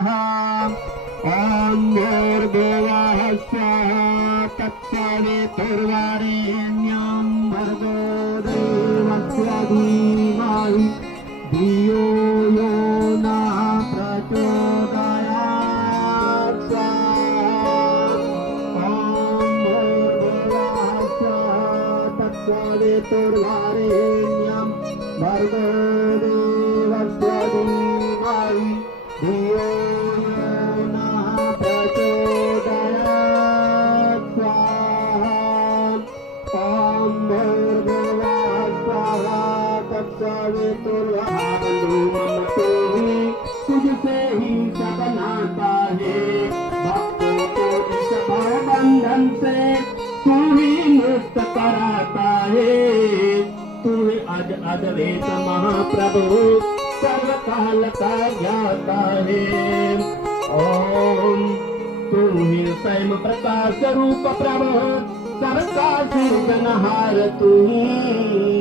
ॐ भूर्भुवः स्वः तत्सवितुर्वरेण्यं भर्गो देवस्य धीमहि धियो यो नः प्रचोदयात् स्वाहा। ॐ भूर्भुवः स्वः तत्सवितुर्वरेण्यं भर्गो देवस्य धीमहि धियो तुझसे ही सब नाता है, भक्तों को इस भव बंधन से तू ही मुक्त कराता है। तू ही अज अद्वैत महाप्रभु सर्वकाल का ज्ञाता है। ओम तू ही स्वयं प्रकाश रूप प्रभु सबका सिरजनहार तू ही।